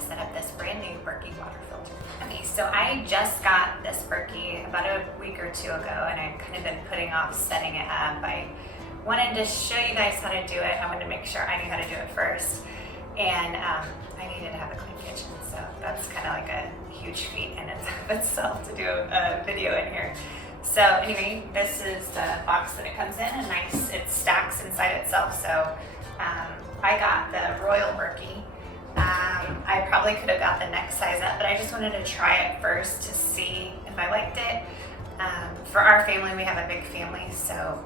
to set up this brand new Berkey water filter. Okay, so I just got this Berkey about a week or two ago, and I've kind of been putting off setting it up. I wanted to show you guys how to do it. I wanted to make sure I knew how to do it first, and I needed to have a clean kitchen, so that's kind of like a huge feat in itself to do a video in here. So anyway, this is the box that it comes in, and it stacks inside itself. So I got the Royal Berkey. I probably could have got the next size up, but I just wanted to try it first to see if I liked it. For our family, we have a big family, so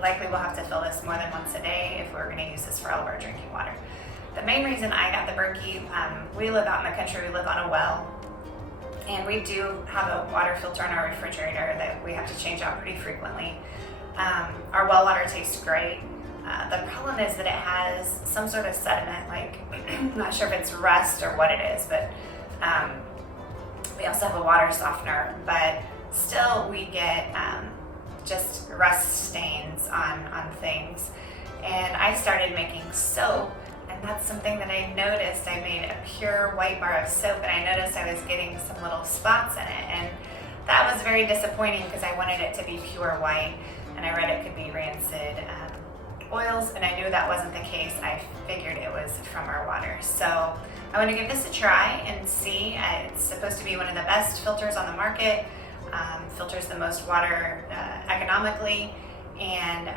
likely we'll have to fill this more than once a day if we're going to use this for all of our drinking water. The main reason I got the Berkey, we live out in the country, we live on a well, and we do have a water filter in our refrigerator that we have to change out pretty frequently. Our well water tastes great. The problem is that it has some sort of sediment, like I'm not sure if it's rust or what it is, but we also have a water softener, but still we get just rust stains on things. And I started making soap, and that's something that I noticed. I made a pure white bar of soap, and I noticed I was getting some little spots in it, and that was very disappointing because I wanted it to be pure white, and I read it could be rancid oils, and I knew that wasn't the case. I figured it was from our water. So I want to give this a try and see. It's supposed to be one of the best filters on the market, filters the most water economically, and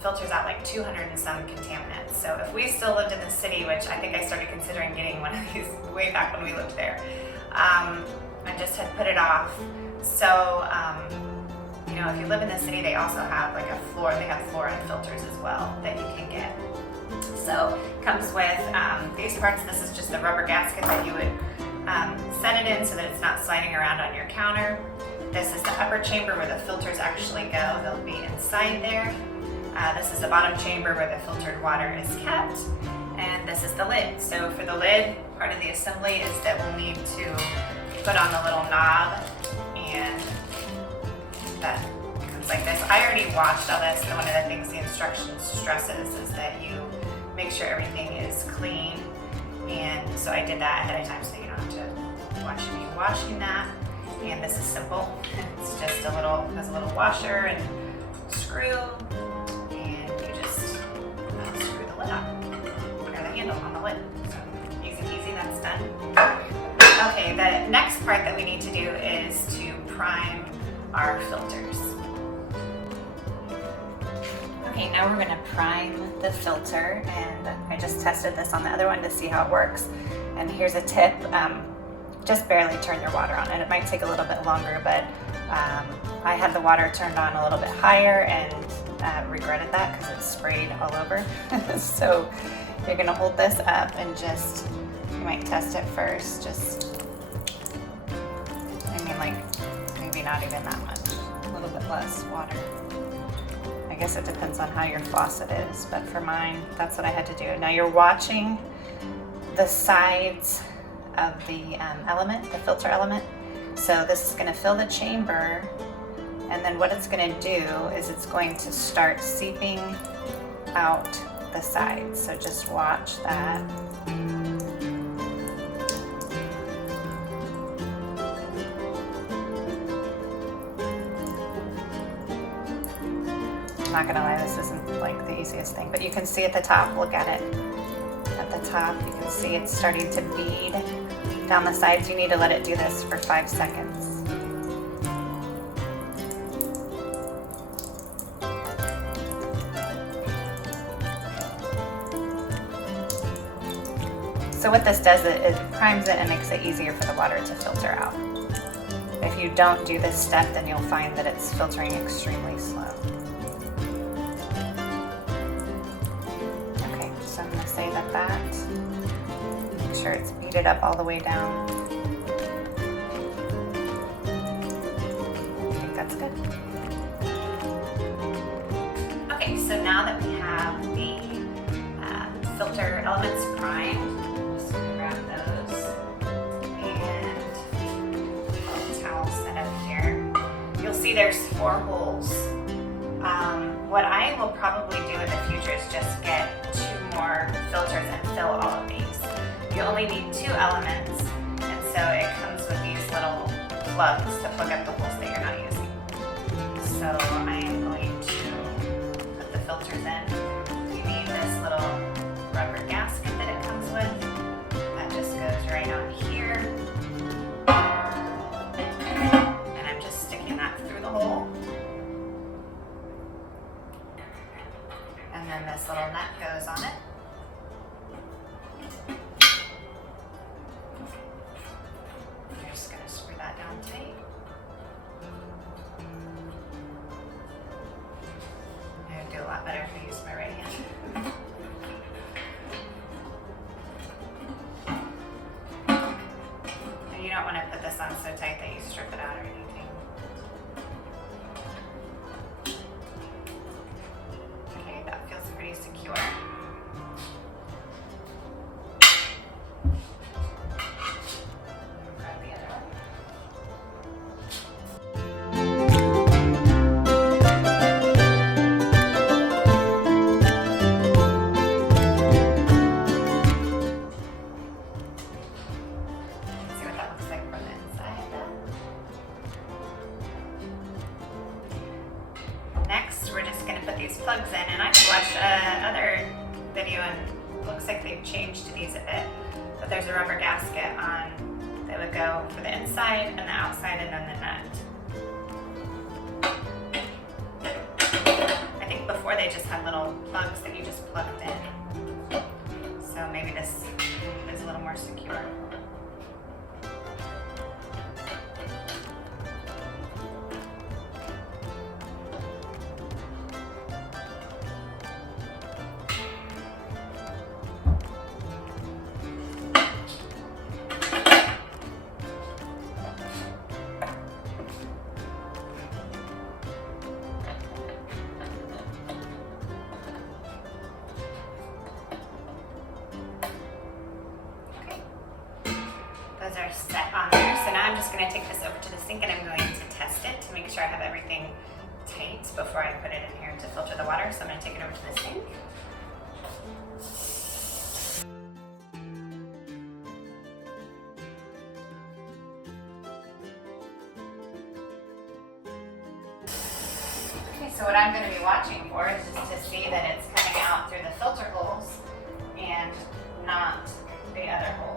filters out like 200 and some contaminants. So if we still lived in the city, which I think I started considering getting one of these way back when we lived there, I just had put it off. So you know, if you live in the city, they also have like they have fluoride filters as well that you can get. So it comes with these parts. This is just the rubber gasket that you would set it in so that it's not sliding around on your counter. This is the upper chamber where the filters actually go. They'll be inside there. This is the bottom chamber where the filtered water is kept. And this is the lid. So for the lid, part of the assembly is that we'll need to put on the little knob, and that comes like this. I already watched all this, and one of the things the instructions stresses is that you make sure everything is clean, and so I did that ahead of time so you don't have to watch me washing that. And this is simple. It's just has a little washer and screw, and you just screw the lid on, or the handle on the lid. So easy peasy, that's done. Okay, the next part that we need to do is to prime our filters. Okay, now we're going to prime the filter, and I just tested this on the other one to see how it works. And here's a tip, just barely turn your water on, and it might take a little bit longer, but I had the water turned on a little bit higher and regretted that because it sprayed all over. So you're going to hold this up and you might test it first, like maybe not even that much, a little bit less water. I guess it depends on how your faucet is, but for mine, that's what I had to do. Now you're watching the sides of the the filter element. So this is going to fill the chamber, and then what it's going to do is it's going to start seeping out the sides. So just watch that. I'm not gonna lie, this isn't like the easiest thing, but you can see at the top, look at it. At the top, you can see it's starting to bead down the sides. You need to let it do this for 5 seconds. So what this does, it primes it and makes it easier for the water to filter out. If you don't do this step, then you'll find that it's filtering extremely slow. So I'm going to say that. Make sure it's beaded up all the way down. I think that's good. Okay, so now that we have the filter elements primed, I'm just going to grab those and a little towel set up here. You'll see there's 4 holes. What I will probably do in the future is just get 2 more filters and fill all of these. you only need 2 elements, and so it comes with these little plugs to plug up the holes that you're not using. So I am going to put the filters in. You need this little rubber gasket that it comes with. That just goes right on here. And I'm just sticking that through the hole. And then this little nut goes on it. You're just going to screw that down tight. I would do a lot better if I used my right hand. And you don't want to put this on so tight that you strip it out or anything. Okay, that feels pretty secure. Grab the other one. See what that looks like from the inside. Next, we're just going to put these plugs in, and I've watched another video and it looks like they've changed these a bit, but there's a rubber gasket on that would go for the inside and the outside and then the nut. I think before they just had little plugs that you just plugged in, so maybe this is a little more secure. Those are set on there. So now I'm just going to take this over to the sink and I'm going to test it to make sure I have everything tight before I put it in here to filter the water. So I'm going to take it over to the sink. Okay, so what I'm going to be watching for is just to see that it's coming out through the filter holes and not the other holes.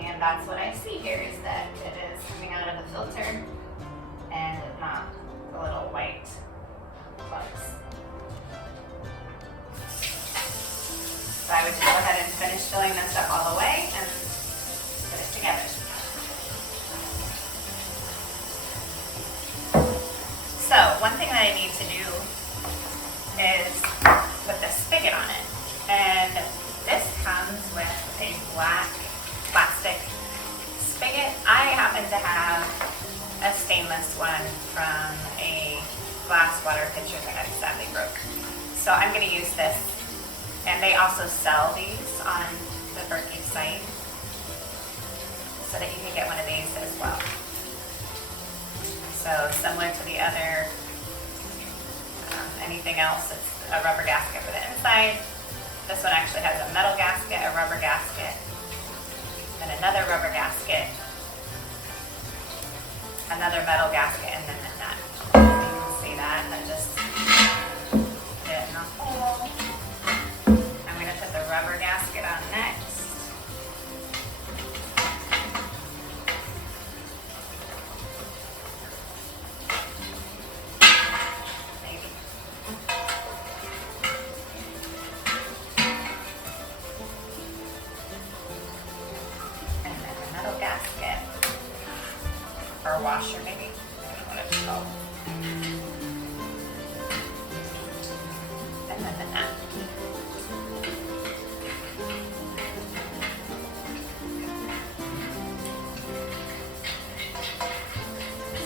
And that's what I see here, is that it is coming out of the filter and not the little white plugs. So I would just go ahead and finish filling this up all the way and put it together. So one thing that I need to do is put the spigot on it. And this comes with a black plastic spigot. I happen to have a stainless one from a glass water pitcher that I sadly broke. So I'm going to use this. And they also sell these on the Berkey site so that you can get one of these as well. So similar to the other, anything else, it's a rubber gasket for the inside. This one actually has a metal gasket, a rubber gasket, and another rubber gasket, another metal gasket, and then the nut. You can see that. I just put it in the hole. I'm going to put the rubber gasket on next. Maybe. Gasket or washer, maybe. I don't know what it's called. And then the nut.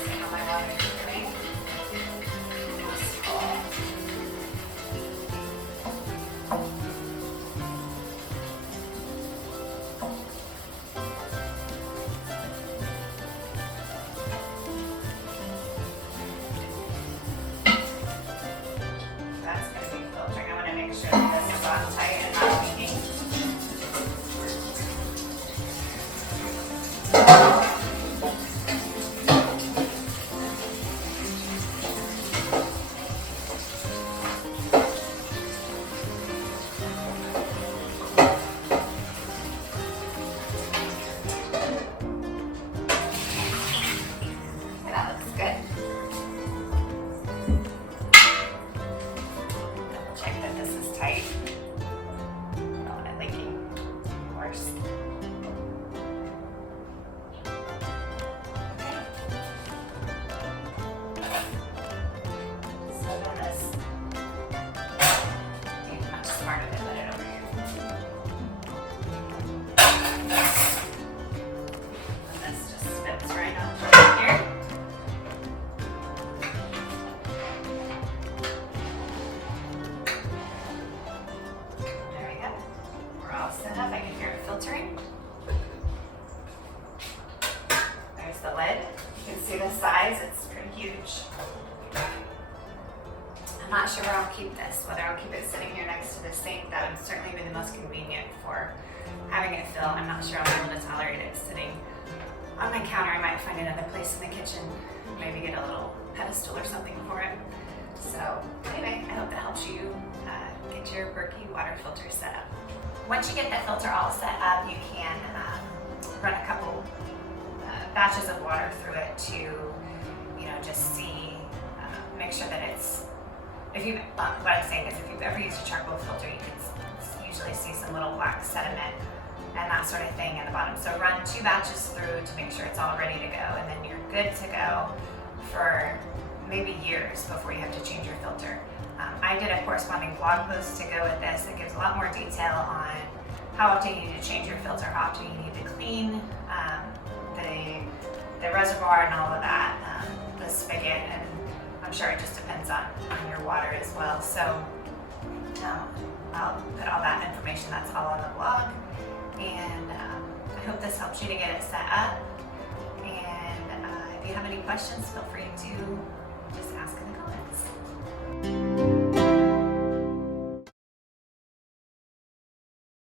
See how my water is doing. It's full. That's going to be filtering. I want to make sure size, it's pretty huge. I'm not sure where I'll keep this, whether I'll keep it sitting here next to the sink. That would certainly be the most convenient for having it fill. I'm not sure I'll be able to tolerate it sitting on my counter. I might find another place in the kitchen, maybe get a little pedestal or something for it. So anyway, I hope that helps you get your Berkey water filter set up. Once you get the filter all set up, you can run a couple batches of water through it to, just see, make sure that it's, what I'm saying is if you've ever used a charcoal filter, you can usually see some little black sediment and that sort of thing in the bottom. So run 2 batches through to make sure it's all ready to go, and then you're good to go for maybe years before you have to change your filter. I did a corresponding blog post to go with this that gives a lot more detail on how often you need to change your filter, how often you need to clean the reservoir and all of that, the spigot, and I'm sure it just depends on your water as well. So I'll put all that information, that's all on the blog, and I hope this helps you to get it set up. And if you have any questions, feel free to just ask in the comments.